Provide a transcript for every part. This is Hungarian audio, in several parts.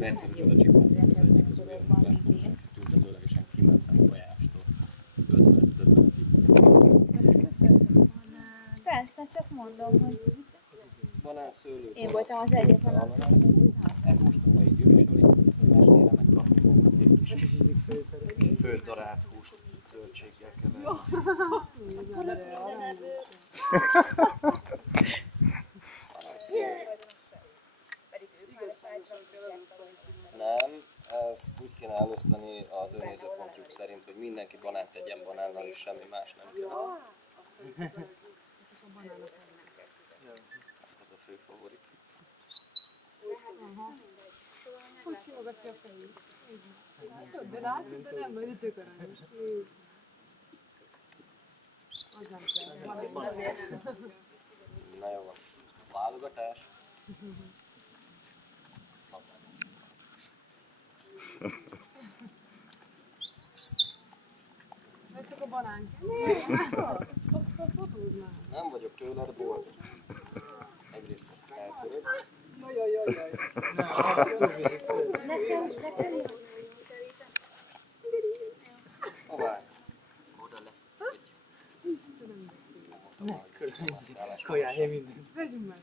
Egyszerűen oda csippentett az egyik, az olyan lefogtam, tüntetőlegesen kimentem a kajástól 5 perc döbbenetig. Persze, csak mondom, hogy Banán, szőlő, én voltam az egyetlen, ananász, ez most a mai gyűlésoli, másnére meg kapni fognak egy kis főtt darált húst zöldséggel keverni. Nem, ezt úgy kéne elosztani az önnézőpontjuk szerint, hogy mindenki banánt tegyen banánnal, és semmi más nem kell. Ez a fő favorit. Hogy simogatja a fejét? De látod, de nem vagy tökörön. Az nem kell. Na jó van. Válogatás. Ez csak a banán kell. Fotózd már. Nem vagyok tőled boldog. Egyrészt ezt eltöröd. Jaj. Hová? Oda le. Istenem. Kajálja mindent. Vegyünk meg.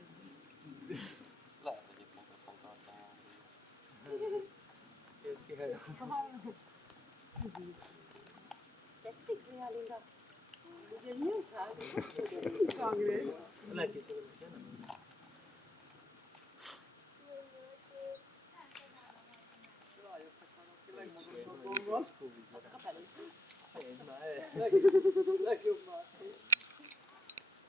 Lehet egyébként otthon tartani. Jössz ki helyen. tetszik mi a Linda? Ugye ilyen sáv? Nincs hangrész. A legkisebb, nem? Rájöttek már, aki legmagasabb van. Azt kap először. Fejezd már el. Legjobb már.